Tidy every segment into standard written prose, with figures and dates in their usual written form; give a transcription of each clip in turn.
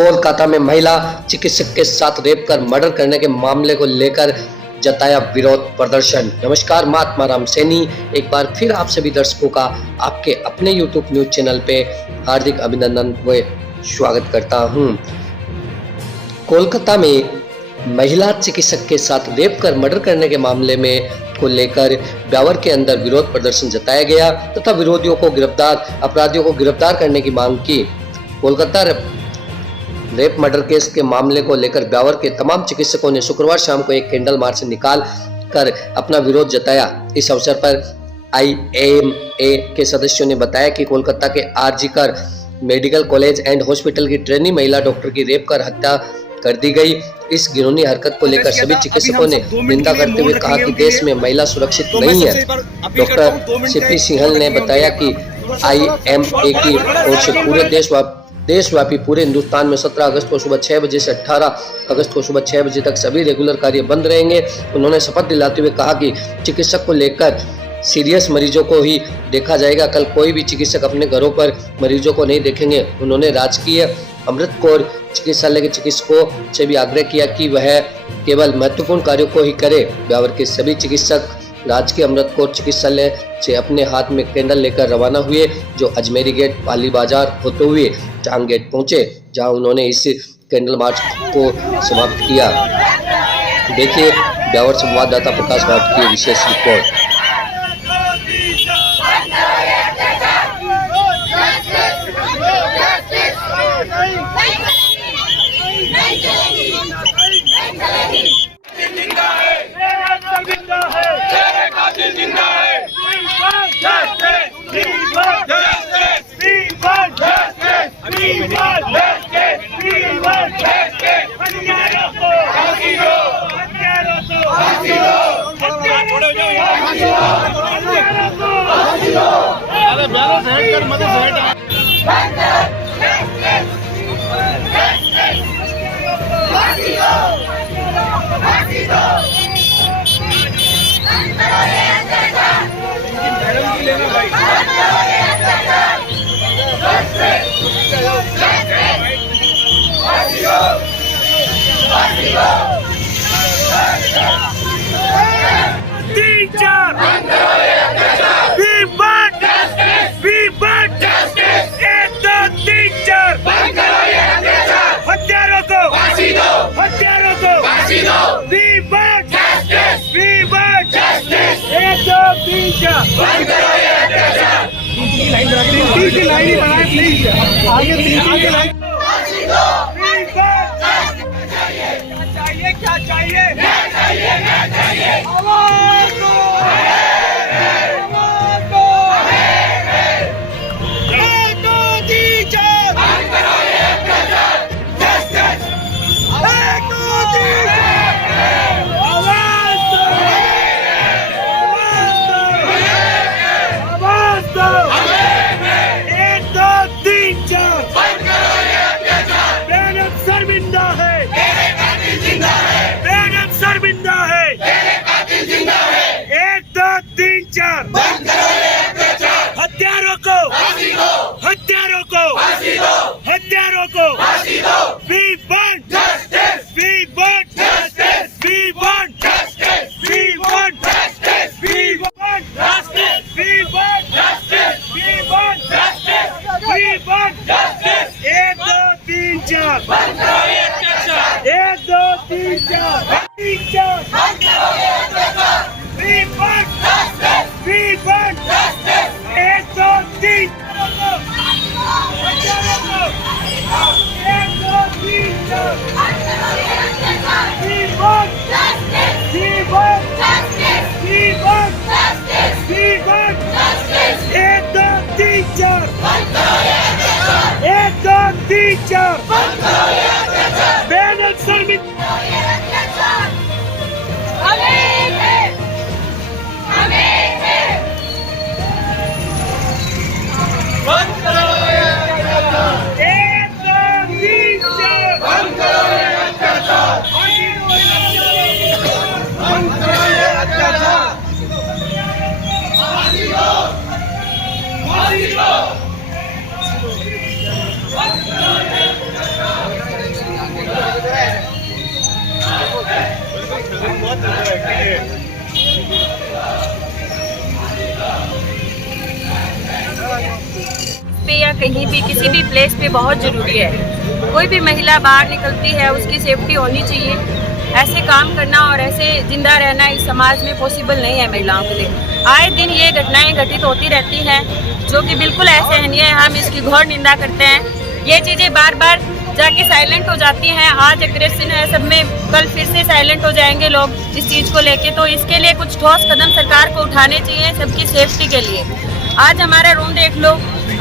कोलकाता में महिला चिकित्सक के साथ रेप कर मर्डर करने के मामले को लेकर जताया विरोध प्रदर्शन। नमस्कार, महात्मा राम सैनी एक बार फिर आप सभी दर्शकों का आपके अपने YouTube न्यूज चैनल पे हार्दिक अभिनंदन व स्वागत करता हूं। कोलकाता में महिला चिकित्सक के साथ रेप कर मर्डर करने के मामले में को लेकर ब्यावर के अंदर विरोध प्रदर्शन जताया गया तथा अपराधियों को गिरफ्तार करने की मांग की। कोलकाता रेप मर्डर केस के मामले को लेकर ब्यावर के तमाम चिकित्सकों ने शुक्रवार शाम को एक कैंडल मार्च निकाल कर अपना विरोध जताया। इस अवसर पर IAMA के सदस्यों ने बताया कि कोलकाता के RG Kar medical college and hospital की ट्रेनी महिला डॉक्टर की रेप कर हत्या कर दी गई। इस घिनौनी हरकत को लेकर सभी चिकित्सकों ने निंदा करते हुए कहा कि देश में महिला सुरक्षित नहीं है। डॉक्टर CP सिंघल ने बताया कि IMA की ओर से पूरे देशव्यापी पूरे हिंदुस्तान में 17 अगस्त को सुबह 6 बजे से 18 अगस्त को सुबह 6 बजे तक सभी रेगुलर कार्य बंद रहेंगे। उन्होंने शपथ दिलाते हुए कहा कि चिकित्सक को लेकर सीरियस मरीजों को ही देखा जाएगा, कल कोई भी चिकित्सक अपने घरों पर मरीजों को नहीं देखेंगे। उन्होंने राजकीय अमृत कौर चिकित्सालय के चिकित्सकों से भी आग्रह किया कि वह केवल महत्वपूर्ण कार्यों को ही करे। ब्यावर के सभी चिकित्सक राजकीय अमृत कौर चिकित्सालय से अपने हाथ में कैंडल लेकर रवाना हुए, जो अजमेरी गेट पाली बाजार होते हुए चांग गेट पहुंचे, जहां उन्होंने इस कैंडल मार्च को समाप्त किया। देखिए ब्यावर संवाददाता प्रकाश भाट की विशेष रिपोर्ट। कहीं भी किसी भी प्लेस पे बहुत ज़रूरी है। कोई भी महिला बाहर निकलती है उसकी सेफ्टी होनी चाहिए। ऐसे काम करना और ऐसे जिंदा रहना इस समाज में पॉसिबल नहीं है महिलाओं के लिए। आए दिन ये घटनाएं घटित होती रहती हैं जो कि बिल्कुल असहनीय है। हम इसकी घोर निंदा करते हैं। ये चीज़ें बार बार जाके साइलेंट हो जाती हैं। आज एग्रेशन है सब में, कल फिर से साइलेंट हो जाएंगे लोग इस चीज़ को लेके। तो इसके लिए कुछ ठोस कदम सरकार को उठाने चाहिए सबकी सेफ्टी के लिए। आज हमारा रूम देख लो,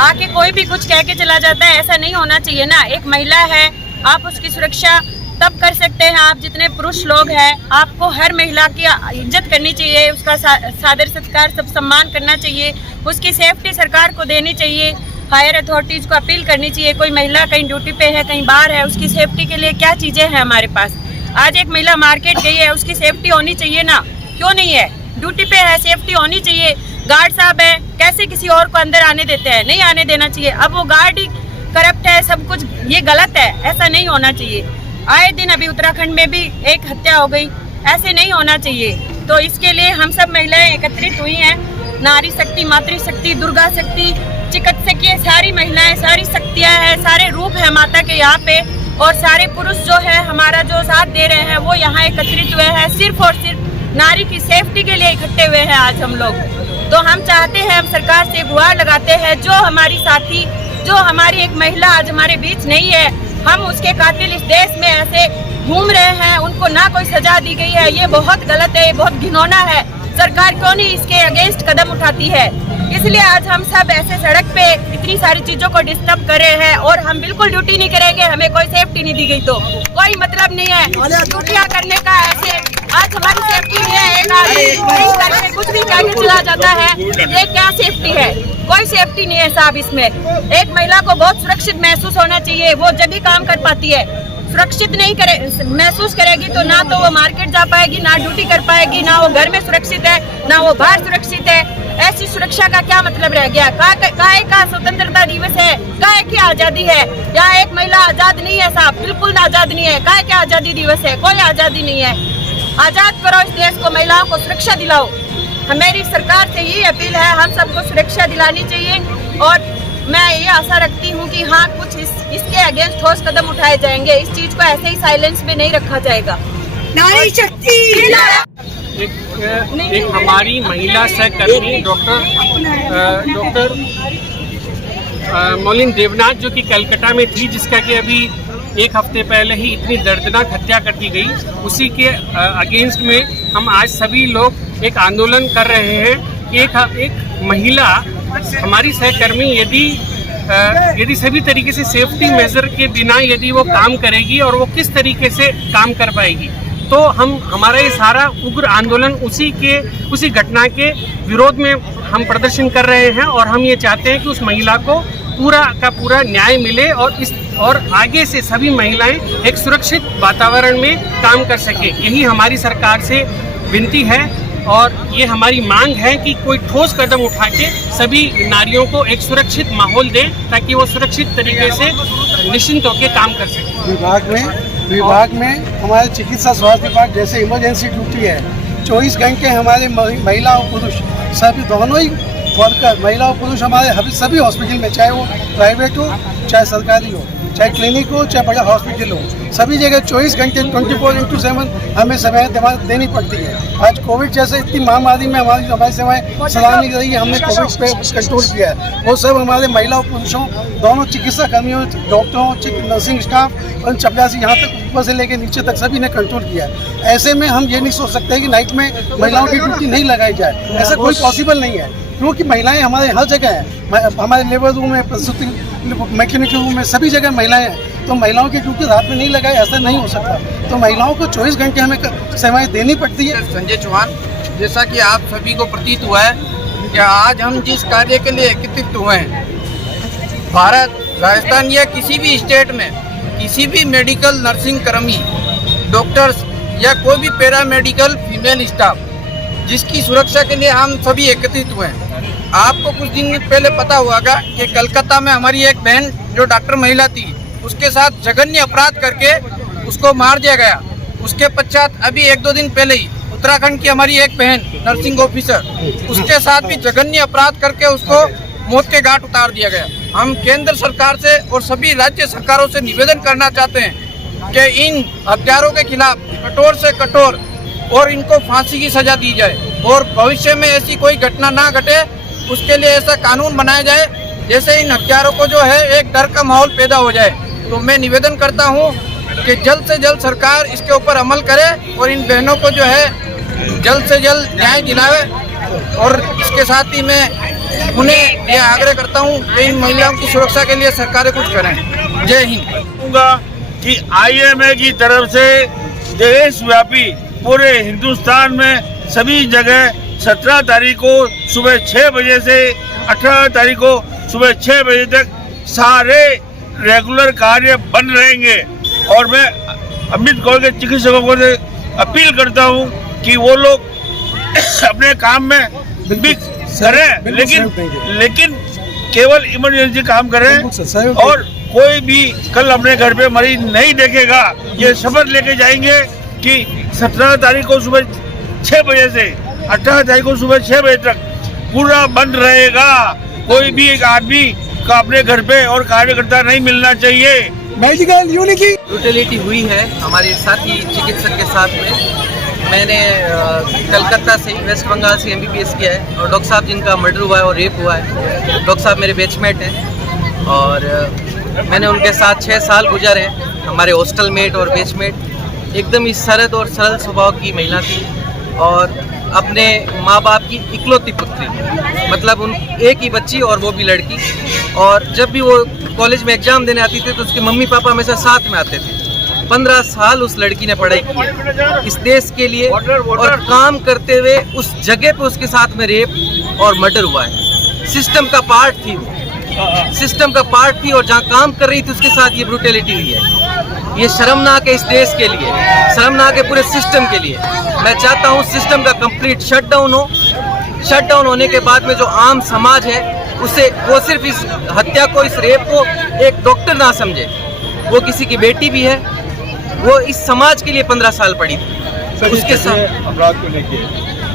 आके कोई भी कुछ कह के चला जाता है, ऐसा नहीं होना चाहिए ना। एक महिला है, आप उसकी सुरक्षा तब कर सकते हैं आप जितने पुरुष लोग हैं। आपको हर महिला की इज्जत करनी चाहिए, उसका सादर सत्कार सब सम्मान करना चाहिए, उसकी सेफ्टी सरकार को देनी चाहिए। हायर अथॉरिटीज़ को अपील करनी चाहिए। कोई महिला कहीं ड्यूटी पे है, कहीं बाहर है, उसकी सेफ्टी के लिए क्या चीज़ें हैं हमारे पास। आज एक महिला मार्केट गई है, उसकी सेफ्टी होनी चाहिए ना, क्यों नहीं है? ड्यूटी पे है, सेफ्टी होनी चाहिए। गार्ड साहब है, कैसे किसी और को अंदर आने देते हैं? नहीं आने देना चाहिए। अब वो गार्ड ही करप्ट है, सब कुछ ये गलत है, ऐसा नहीं होना चाहिए। आए दिन अभी उत्तराखंड में भी एक हत्या हो गई, ऐसे नहीं होना चाहिए। तो इसके लिए हम सब महिलाएं एकत्रित हुई हैं। नारी शक्ति, मातृशक्ति, दुर्गा शक्ति, चिकित्सकीय सारी महिलाएं, सारी शक्तियां हैं, सारे रूप हैं माता के यहाँ पे। और सारे पुरुष जो है हमारा जो साथ दे रहे हैं वो यहाँ एकत्रित हुए हैं, सिर्फ और सिर्फ नारी की सेफ्टी के लिए इकट्ठे हुए हैं आज हम लोग। तो हम चाहते हैं, हम सरकार से गुहार लगाते हैं, जो हमारी साथी, जो हमारी एक महिला आज हमारे बीच नहीं है, हम उसके कातिल इस देश में ऐसे घूम रहे हैं, उनको ना कोई सजा दी गई है, ये बहुत गलत है, ये बहुत घिनौना है। सरकार क्यों नहीं इसके अगेंस्ट कदम उठाती है? इसलिए आज हम सब ऐसे सड़क पे इतनी सारी चीजों को डिस्टर्ब कर रहे हैं। और हम बिल्कुल ड्यूटी नहीं करेंगे, हमें कोई सेफ्टी नहीं दी गई तो कोई मतलब नहीं है ड्यूटियाँ करने का। ऐसे आज हमारी सेफ्टी नहीं है, एक आदमी कुछ भी कह के चला जाता है, ये क्या सेफ्टी है? कोई सेफ्टी नहीं है साहब इसमें। एक महिला को बहुत सुरक्षित महसूस होना चाहिए, वो जब भी काम कर पाती है। सुरक्षित नहीं महसूस करेगी तो ना तो वो मार्केट जा पाएगी, ना ड्यूटी कर पाएगी, ना वो घर में सुरक्षित है, ना वो बाहर सुरक्षित है। ऐसी सुरक्षा का क्या मतलब रह गया? काहे का स्वतंत्रता दिवस है, काहे की आजादी है? यहाँ एक महिला आजाद नहीं है साहब, बिल्कुल आजाद नहीं है। काहे क्या आजादी दिवस है? कोई आजादी नहीं है। आजाद करो इस देश को, महिलाओं को सुरक्षा दिलाओ। हमारी सरकार से यही अपील है, हम सबको सुरक्षा दिलानी चाहिए। और मैं ये आशा रखती हूँ कि हाँ कुछ इसके अगेंस्ट ठोस कदम उठाए जाएंगे। इस चीज को ऐसे ही साइलेंस में नहीं रखा जाएगा। नारी शक्ति। एक हमारी महिला सहकर्मी डॉक्टर मौलिन देवनाथ जो कि कलकत्ता में थी, जिसका कि अभी एक हफ्ते पहले ही इतनी दर्दनाक हत्या कर दी गई, उसी के अगेंस्ट में हम आज सभी लोग एक आंदोलन कर रहे हैं। एक महिला हमारी सहकर्मी यदि सभी तरीके से सेफ्टी मेजर के बिना यदि वो काम करेगी और वो किस तरीके से काम कर पाएगी, तो हमारा ये सारा उग्र आंदोलन उसी घटना के विरोध में हम प्रदर्शन कर रहे हैं। और हम ये चाहते हैं कि उस महिला को पूरा का पूरा न्याय मिले और आगे से सभी महिलाएं एक सुरक्षित वातावरण में काम कर सके। यही हमारी सरकार से विनती है और ये हमारी मांग है कि कोई ठोस कदम उठा के सभी नारियों को एक सुरक्षित माहौल दें ताकि वो सुरक्षित तरीके से निश्चिंत होकर काम कर सकें। विभाग में हमारे चिकित्सा स्वास्थ्य विभाग जैसे इमरजेंसी ड्यूटी है, 24 घंटे हमारे महिला और पुरुष सभी दोनों ही वर्कर, महिला और पुरुष हमारे सभी हॉस्पिटल में, चाहे वो प्राइवेट हो चाहे सरकारी हो, चाहे क्लिनिक हो चाहे बड़ा हॉस्पिटल हो, सभी जगह 24 घंटे 24/7 हमें सेवाएं देनी पड़ती है। आज कोविड जैसे इतनी महामारी में हमारी सेवाएं सलामी रही है। हमने कोविड पे कंट्रोल किया है। वो सब हमारे महिला और पुरुषों दोनों चिकित्सा कर्मियों, डॉक्टरों, नर्सिंग स्टाफ और चपरासी यहाँ तक ऊपर से लेकर नीचे तक सभी ने कंट्रोल किया है। ऐसे में हम ये नहीं सोच सकते कि नाइट में महिलाओं की ड्यूटी नहीं लगाई जाए, ऐसा कोई पॉसिबल नहीं है, क्योंकि महिलाएं हमारे हर जगह हैं। हमारे लेबर रूम में, प्रसूति मैकेनिकल रूम में, सभी जगह महिलाएं हैं। तो महिलाओं की ड्यूटी रात में नहीं लगाए, ऐसा नहीं हो सकता। तो महिलाओं को 24 घंटे हमें सेवाएं देनी पड़ती है। संजय चौहान, जैसा कि आप सभी को प्रतीत हुआ है कि आज हम जिस कार्य के लिए एकत्रित हुए हैं, भारत, राजस्थान या किसी भी स्टेट में किसी भी मेडिकल नर्सिंग कर्मी, डॉक्टर्स या कोई भी पैरामेडिकल फीमेल स्टाफ जिसकी सुरक्षा के लिए हम सभी एकत्रित हुए हैं। आपको कुछ दिन पहले पता होगा कि कलकत्ता में हमारी एक बहन जो डॉक्टर महिला थी, उसके साथ जघन्य अपराध करके उसको मार दिया गया। उसके पश्चात अभी 1-2 दिन पहले ही उत्तराखंड की हमारी एक बहन नर्सिंग ऑफिसर, उसके साथ भी जघन्य अपराध करके उसको मौत के घाट उतार दिया गया। हम केंद्र सरकार से और सभी राज्य सरकारों से निवेदन करना चाहते हैं कि इन हत्यारों के खिलाफ कठोर से कठोर और इनको फांसी की सजा दी जाए और भविष्य में ऐसी कोई घटना ना घटे, उसके लिए ऐसा कानून बनाया जाए जैसे इन हत्यारों को जो है एक डर का माहौल पैदा हो जाए। तो मैं निवेदन करता हूँ कि जल्द से जल्द सरकार इसके ऊपर अमल करे और इन बहनों को जो है जल्द से जल्द न्याय दिलावे। और इसके साथ ही मैं उन्हें यह आग्रह करता हूँ कि इन महिलाओं की सुरक्षा के लिए सरकारें कुछ करें। जय हिंद। कहूँगा कि IMA की तरफ से देशव्यापी पूरे हिंदुस्तान में सभी जगह 17 तारीख को सुबह 6 बजे से 18 तारीख को सुबह 6 बजे तक सारे रेगुलर कार्य बंद रहेंगे। और मैं अमृत कौर के चिकित्सकों को अपील करता हूं कि वो लोग अपने काम में भी करें, लेकिन केवल इमरजेंसी काम करें और कोई भी कल अपने घर पे मरीज नहीं देखेगा। ये शपथ लेके जाएंगे कि 17 तारीख को सुबह 6 बजे से 18 तारीख को सुबह 6 बजे तक पूरा बंद रहेगा। कोई भी एक आदमी का अपने घर पे और कार्यकर्ता नहीं मिलना चाहिए। मेडिकल यूनिटी ब्रूटलिटी हुई है हमारे साथी चिकित्सक के साथ में। मैंने कलकत्ता से वेस्ट बंगाल से MBBS किया है और डॉक्टर साहब जिनका मर्डर हुआ है और रेप हुआ है, डॉक्टर साहब मेरे बैचमेट हैं और मैंने उनके साथ 6 साल गुजारे हैं। हमारे हॉस्टल मेट और बैचमेट एकदम ही सरल और सरल स्वभाव की महिला थी और अपने माँ बाप की इकलौती पुत्री, मतलब उन एक ही बच्ची और वो भी लड़की। और जब भी वो कॉलेज में एग्ज़ाम देने आती थी तो उसके मम्मी पापा हमेशा साथ में आते थे। 15 साल उस लड़की ने पढ़ाई की है इस देश के लिए और काम करते हुए उस जगह पे उसके साथ में रेप और मर्डर हुआ है। सिस्टम का पार्ट थी वो, सिस्टम का पार्ट थी और जहाँ काम कर रही थी उसके साथ ये ब्रूटलिटी हुई है। ये शर्मनाक है इस देश के लिए, शर्मनाक है पूरे सिस्टम के लिए। मैं चाहता हूँ सिस्टम का कंप्लीट शटडाउन हो। शटडाउन होने के बाद में जो आम समाज है उसे वो सिर्फ इस हत्या को, इस रेप को एक डॉक्टर ना समझे। वो किसी की बेटी भी है, वो इस समाज के लिए 15 साल पड़ी थी। उसके साथ अपराध को लेके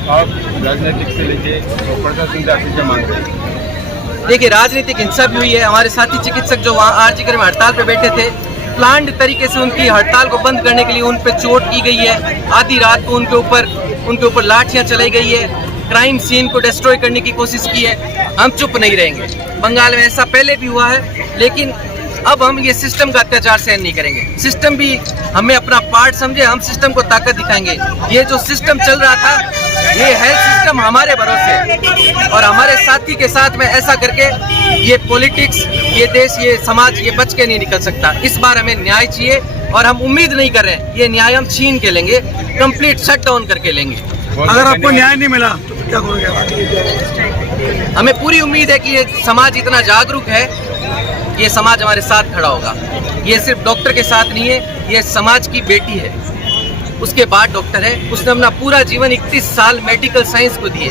आप राजनीतिक से लेके प्रशासन से मांगते हैं। देखिए, राजनीतिक हिंसा भी हुई है। हमारे साथी चिकित्सक जो वहाँ RG में हड़ताल पे बैठे थे, प्लान्ड तरीके से उनकी हड़ताल को बंद करने के लिए उन पे चोट की गई है। आधी रात को उनके ऊपर लाठियाँ चलाई गई है, क्राइम सीन को डिस्ट्रॉय करने की कोशिश की है। हम चुप नहीं रहेंगे। बंगाल में ऐसा पहले भी हुआ है, लेकिन अब हम ये सिस्टम का अत्याचार सहन नहीं करेंगे। सिस्टम भी हमें अपना पार्ट समझे, हम सिस्टम को ताकत दिखाएंगे। ये जो सिस्टम चल रहा था, ये हेल्थ सिस्टम हमारे भरोसे है और हमारे साथी के साथ में ऐसा करके ये पॉलिटिक्स, ये देश, ये समाज, ये बच के नहीं निकल सकता। इस बार हमें न्याय चाहिए और हम उम्मीद नहीं कर रहे हैं ये न्याय हम छीन के लेंगे, कंप्लीट शट डाउन करके लेंगे। अगर आपको न्याय नहीं मिला तो क्या करोगे? हमें पूरी उम्मीद है कि ये समाज इतना जागरूक है, ये समाज हमारे साथ खड़ा होगा। ये सिर्फ डॉक्टर के साथ नहीं है, ये समाज की बेटी है, उसके बाद डॉक्टर है। उसने अपना पूरा जीवन 31 साल मेडिकल साइंस को दिए।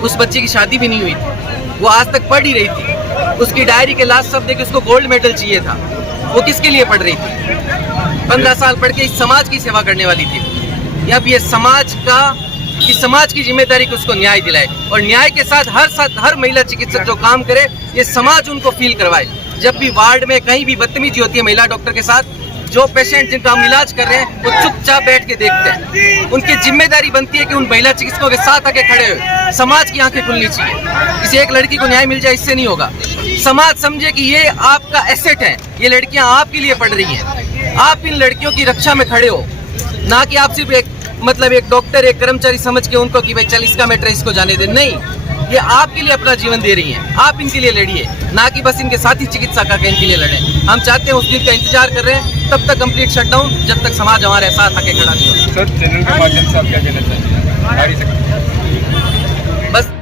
उस बच्चे की शादी भी नहीं हुई थी, वो आज तक पढ़ ही रही थी। उसकी डायरी के लास्ट शब्द है कि उसको गोल्ड मेडल चाहिए था। वो किसके लिए पढ़ रही थी? 15 साल पढ़ के इस समाज की सेवा करने वाली थी। अब ये समाज की जिम्मेदारी कि उसको न्याय दिलाए और न्याय के साथ हर महिला चिकित्सक जो काम करे, ये समाज उनको फील करवाए। जब भी वार्ड में कहीं भी बदतमीजी होती है महिला डॉक्टर के साथ, जो पेशेंट जिनका हम इलाज कर रहे हैं वो चुपचाप बैठ के देखते हैं। उनकी जिम्मेदारी बनती है कि उन महिला चिकित्सकों के साथ आके खड़े हुए समाज की आंखें खुलनी चाहिए। किसी एक लड़की को न्याय मिल जाए इससे नहीं होगा। समाज समझे कि ये आपका एसेट है, ये लड़कियां आपके लिए पढ़ रही हैं, आप इन लड़कियों की रक्षा में खड़े हो, ना कि आप सिर्फ एक डॉक्टर, एक कर्मचारी समझ के उनको कि भाई चल इसका मैटर इसको जाने दे। नहीं, ये आपके लिए अपना जीवन दे रही हैं, आप इनके लिए लड़िए, ना कि बस इनके साथी चिकित्सक आके इनके लिए लड़ें। हम चाहते हैं, उस दिन का इंतजार कर रहे हैं, तब तक कंप्लीट शटडाउन, जब तक समाज हमारे साथ आके खड़ा नहीं हो। सर, चैनल के माध्यम से आप क्या कहना चाहिए? बस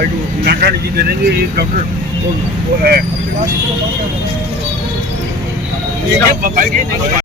फाइट नाटानी जी दे देंगे, एक डॉक्टर वो है